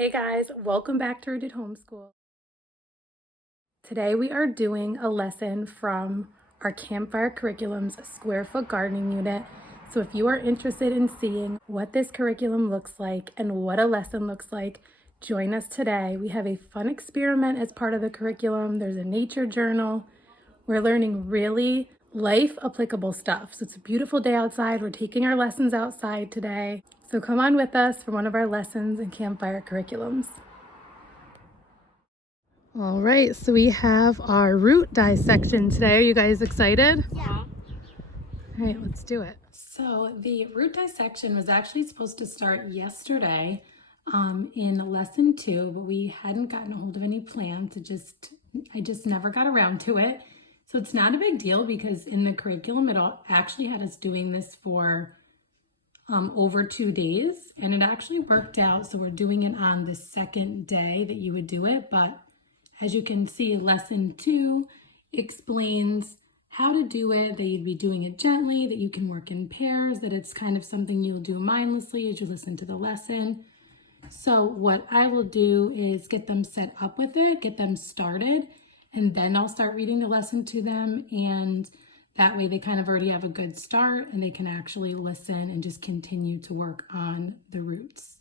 Hey guys, welcome back to Rooted Homeschool. Today we are doing a lesson from our Campfire Curriculums square foot gardening unit. So if you are interested in seeing what this curriculum looks like and what a lesson looks like, join us today. We have a fun experiment as part of the curriculum. There's a nature journal. We're learning really life applicable stuff. So it's a beautiful day outside. We're taking our lessons outside today. So come on with us for one of our lessons in Campfire Curriculums. All right, so we have our root dissection today. Are you guys excited? Yeah. All right, let's do it. So the root dissection was actually supposed to start yesterday in lesson 2, but we hadn't gotten a hold of any plans. I just never got around to it. So it's not a big deal because in the curriculum, it actually had us doing this for over 2 days, and it actually worked out. So we're doing it on the second day that you would do it, but as you can see, lesson 2 explains how to do it, that you'd be doing it gently, that you can work in pairs, that it's kind of something you'll do mindlessly as you listen to the lesson. So what I will do is get them set up with it, get them started, and then I'll start reading the lesson to them, and that way they kind of already have a good start and they can actually listen and just continue to work on the roots.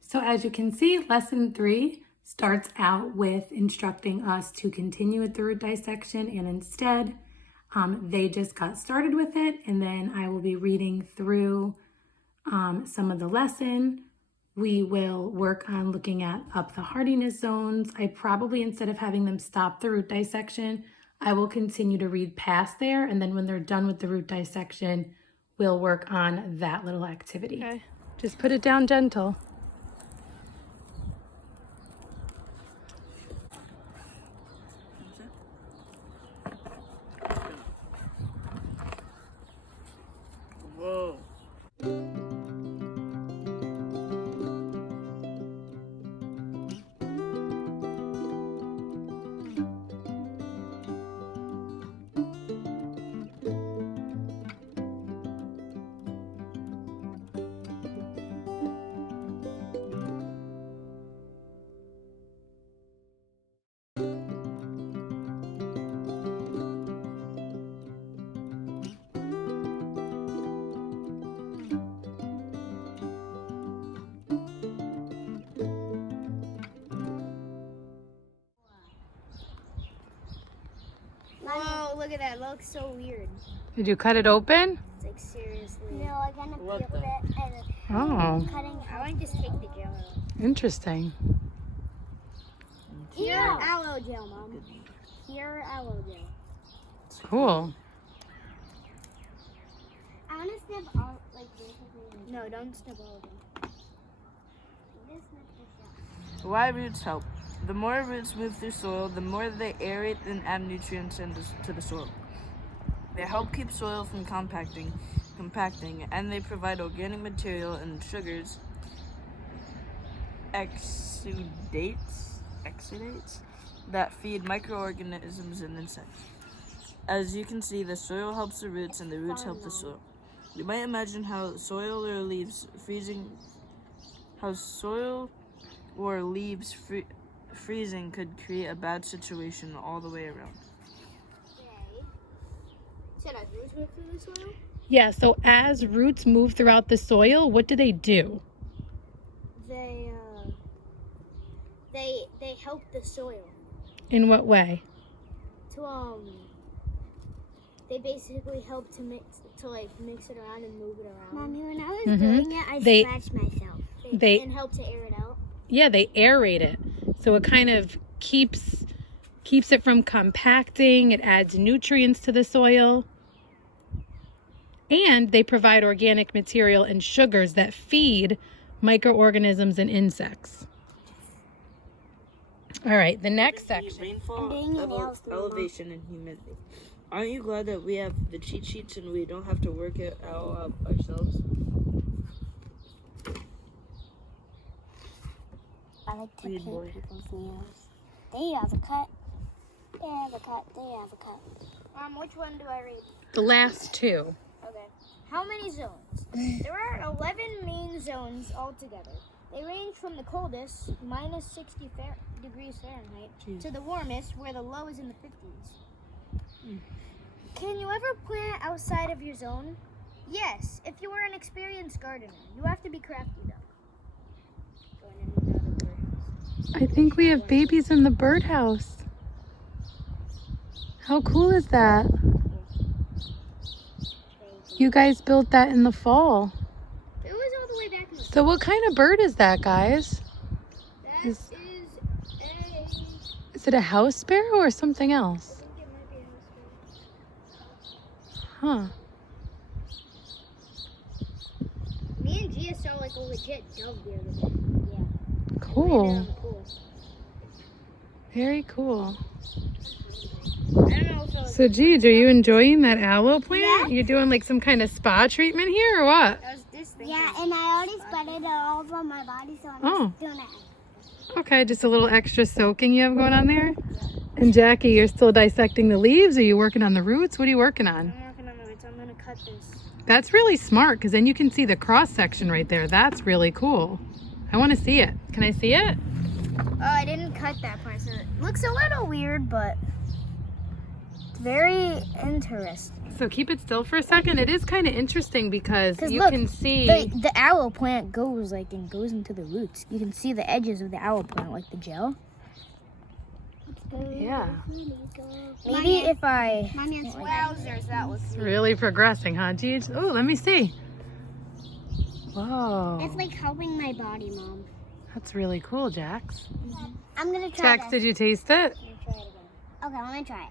So as you can see, lesson 3 starts out with instructing us to continue with the root dissection, and instead they just got started with it, and then I will be reading through some of the lesson. We will work on looking up the hardiness zones. I probably, instead of having them stop the root dissection, I will continue to read past there, and then when they're done with the root dissection, we'll work on that little activity. Okay. Just put it down gentle. Whoa. Whoa, look at that. It looks so weird. Did you cut it open? It's like seriously. No, I kind of peeled it and cutting. I want to just take the gel out. Interesting. Pure aloe gel, Mom. Pure aloe gel. Cool. I want to snip all, like, basically. No, don't snip all of them. Just snip this out. Why roots help? The more roots move through soil, the more they aerate and add nutrients to the soil. They help keep soil from compacting, and they provide organic material and sugars, exudates that feed microorganisms and insects. As you can see, the soil helps the roots and the roots help the soil. You might imagine how soil or leaves freezing could create a bad situation all the way around. Okay. Should our roots move through the soil? Yeah, so as roots move throughout the soil, what do? They help the soil. In what way? They basically help to mix it around and move it around. Mommy, when I was doing it, I scratched myself. And help to air it out. Yeah, they aerate it. So it kind of keeps it from compacting. It adds nutrients to the soil. And they provide organic material and sugars that feed microorganisms and insects. All right, the next section. Rainfall, elevation, and humidity. Aren't you glad that we have the cheat sheets and we don't have to work it out ourselves? I like to paint people's nails. They have a cut. They have a cut. They have a cut. Which one do I read? The last 2. Okay. How many zones? There are 11 main zones altogether. They range from the coldest, minus 60 degrees Fahrenheit, to the warmest, where the low is in the 50s. Can you ever plant outside of your zone? Yes, if you are an experienced gardener. You have to be crafty, though. I think we have babies in the birdhouse. How cool is that? You guys built that in the fall. It was all the way back in the So what kind of bird is that, guys? That is Is it a house sparrow or something I else? think it might be a house Huh. bird. Me and Gia saw like a legit dove the other day. Yeah. Cool. Very cool. I don't know if it was So, Gigi, are you enjoying that aloe plant? You're doing like some kind of spa treatment here or what? that was this thing. Yeah, and I already spread it all over my body, so I'm Oh. just doing it. Okay, just a little extra soaking you have going on there. And Jackie, you're still dissecting the leaves? Are you working on the roots? What are you working on? I'm working on the roots. I'm gonna cut this. That's really smart because then you can see the cross section right there. That's really cool. I want to see it. Can I see it? Oh, I didn't cut that part, so it looks a little weird, but it's very interesting. So keep it still for a second. It is kind of interesting because you look, can see. the aloe plant goes into the roots. You can see the edges of the aloe plant, like the gel. Yeah. Maybe if I... Wowzers, that was It's really progressing, huh, Gigi? Oh, let me see. Whoa. It's like helping my body, Mom. That's really cool, Jax. I'm gonna try Jax, this. did you taste it? I'm gonna try it again. Okay, I'm gonna try it.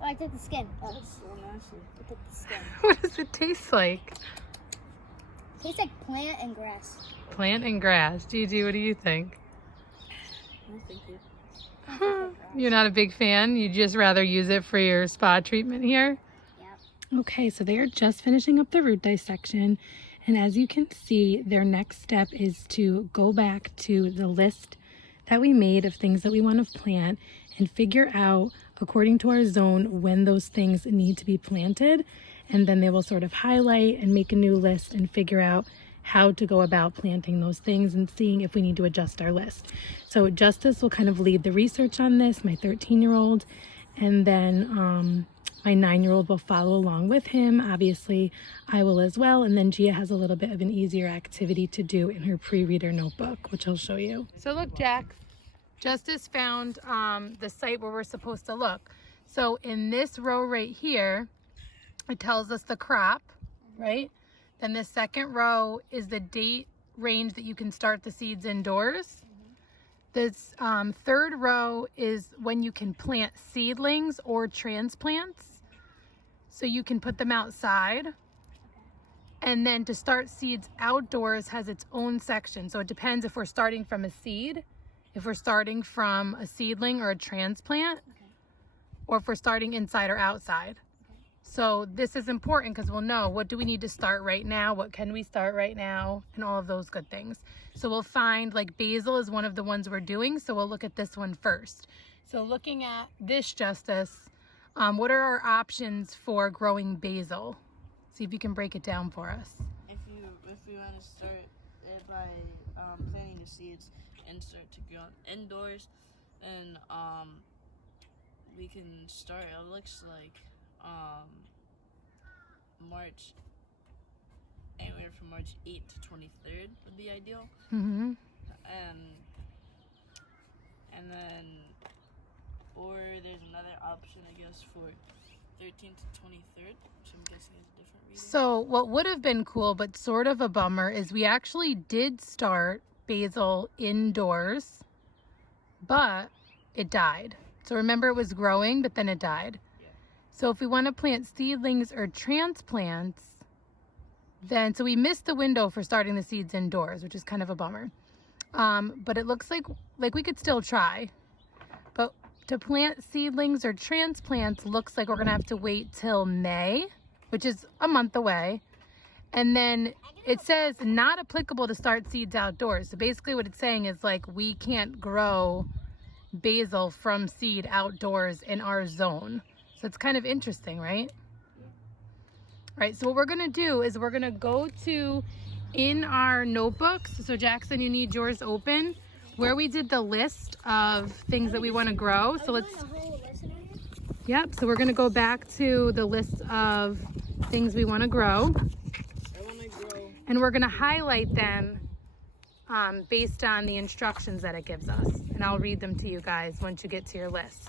Oh, I took the skin. Oh, that's so nasty. I took the skin. What does it taste like? Tastes like plant and grass. Plant and grass. Gigi, what do you think? No, thank you. You're not a big fan? You'd just rather use it for your spa treatment here? Yep. Okay, so they are just finishing up the root dissection. And as you can see, their next step is to go back to the list that we made of things that we want to plant and figure out, according to our zone, when those things need to be planted. And then they will sort of highlight and make a new list and figure out how to go about planting those things and seeing if we need to adjust our list. So Justice will kind of lead the research on this, my 13-year-old, and then my 9-year-old will follow along with him. Obviously, I will as well. And then Gia has a little bit of an easier activity to do in her pre-reader notebook, which I'll show you. So look, Jax, Justice found the site where we're supposed to look. So in this row right here, it tells us the crop, right? Then the second row is the date range that you can start the seeds indoors. This third row is when you can plant seedlings or transplants. So you can put them outside. And then to start seeds outdoors has its own section. So it depends if we're starting from a seed, if we're starting from a seedling or a transplant, or if we're starting inside or outside. So this is important because we'll know what do we need to start right now, what can we start right now, and all of those good things. So we'll find like basil is one of the ones we're doing, so we'll look at this one first. So looking at this, Justice, what are our options for growing basil? See if you can break it down for us. If you want to start it by planting the seeds and start to grow indoors, then we can start. It looks like March, anywhere from March 8th to 23rd would be ideal. Mm-hmm. And then, or there's another option, I guess, for 13th to 23rd, which I'm guessing is a different reading. So what would have been cool, but sort of a bummer, is we actually did start basil indoors, but it died. So remember, it was growing, but then it died. So if we want to plant seedlings or transplants, then, so we missed the window for starting the seeds indoors, which is kind of a bummer. But it looks like we could still try. But to plant seedlings or transplants looks like we're going to have to wait till May, which is a month away. And then it says not applicable to start seeds outdoors. So basically what it's saying is like we can't grow basil from seed outdoors in our zone. So it's kind of interesting, right? All right, so what we're gonna do is we're gonna go to in our notebooks, so Jackson, you need yours open, where we did the list of things that we want to grow. So let's, yep, so we're going to go back to the list of things we want to grow. And we're going to highlight them based on the instructions that it gives us. And I'll read them to you guys once you get to your list.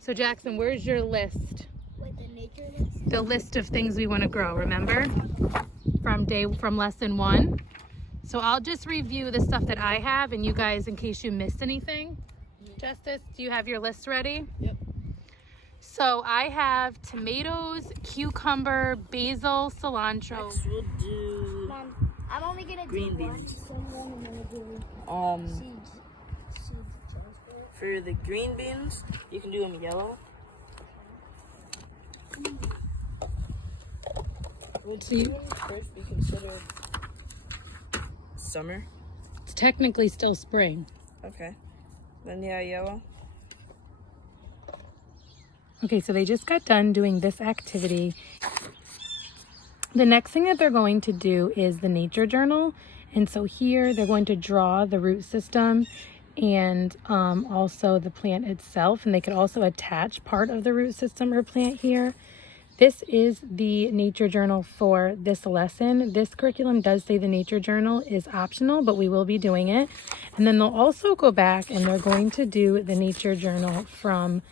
So Jackson, where's your list? Wait, the nature list? The list of things we want to grow, remember? From lesson 1. So I'll just review the stuff that I have, and you guys, in case you missed anything. Justice, do you have your list ready? Yep. So I have tomatoes, cucumber, basil, cilantro. Next we'll do Mom, I'm only gonna green do one. beans. Someone I'm gonna do seeds. For the green beans, you can do them yellow. First, we consider summer. It's technically still spring. Okay. Then yeah, yellow. Okay, so they just got done doing this activity. The next thing that they're going to do is the nature journal. And so here they're going to draw the root system and also the plant itself. And they could also attach part of the root system or plant here. This is the nature journal for this lesson. This curriculum does say the nature journal is optional, but we will be doing it. And then they'll also go back and they're going to do the nature journal from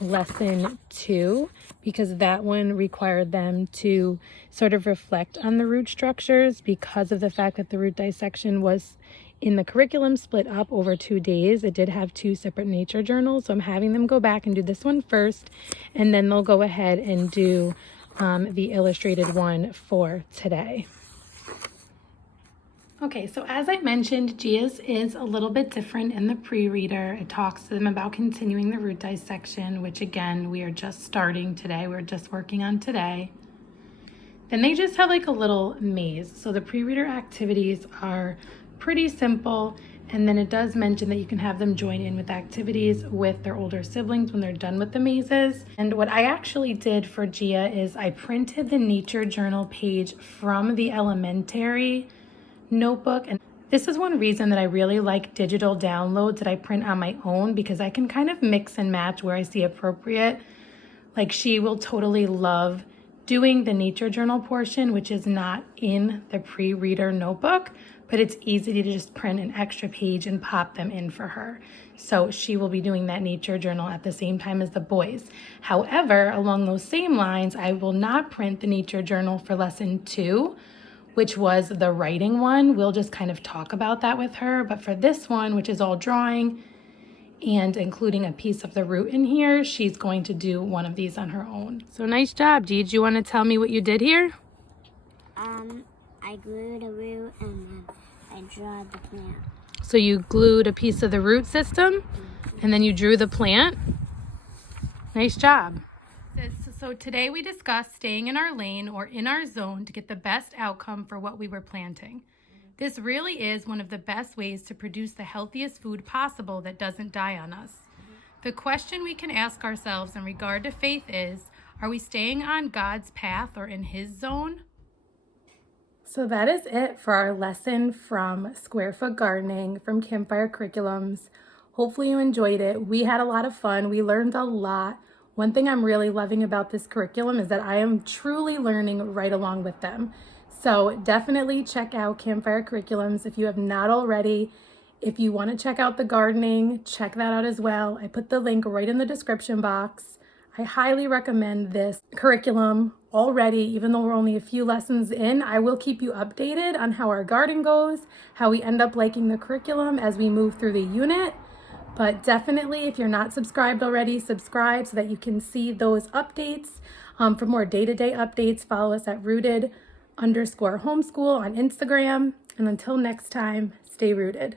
lesson 2, because that one required them to sort of reflect on the root structures because of the fact that the root dissection was in the curriculum split up over 2 days. It did have 2 separate nature journals, so I'm having them go back and do this one first, and then they'll go ahead and do the illustrated one for today. Okay, so as I mentioned, Gia's is a little bit different in the pre-reader. It talks to them about continuing the root dissection, which again, we are just starting today. We're just working on today. Then they just have like a little maze. So the pre-reader activities are pretty simple. And then it does mention that you can have them join in with activities with their older siblings when they're done with the mazes. And what I actually did for Gia is I printed the nature journal page from the elementary notebook, and this is one reason that I really like digital downloads that I print on my own, because I can kind of mix and match where I see appropriate. Like she will totally love doing the nature journal portion, which is not in the pre-reader notebook, but it's easy to just print an extra page and pop them in for her. So she will be doing that nature journal at the same time as the boys. However, along those same lines, I will not print the nature journal for lesson 2, which was the writing one. We'll just kind of talk about that with her. But for this one, which is all drawing and including a piece of the root in here, she's going to do one of these on her own. So nice job, Dee. Do you want to tell me what you did here? I glued a root and then I drew the plant. So you glued a piece of the root system and then you drew the plant? Nice job. So today we discussed staying in our lane or in our zone to get the best outcome for what we were planting. This really is one of the best ways to produce the healthiest food possible that doesn't die on us. The question we can ask ourselves in regard to faith is, are we staying on God's path or in His zone? So that is it for our lesson from Square Foot Gardening from Campfire Curriculums. Hopefully you enjoyed it. We had a lot of fun. We learned a lot. One thing I'm really loving about this curriculum is that I am truly learning right along with them. So definitely check out Campfire Curriculums if you have not already. If you want to check out the gardening, check that out as well. I put the link right in the description box. I highly recommend this curriculum already, even though we're only a few lessons in. I will keep you updated on how our garden goes, how we end up liking the curriculum as we move through the unit. But definitely, if you're not subscribed already, subscribe so that you can see those updates. For more day-to-day updates, follow us at rooted_homeschool on Instagram. And until next time, stay rooted.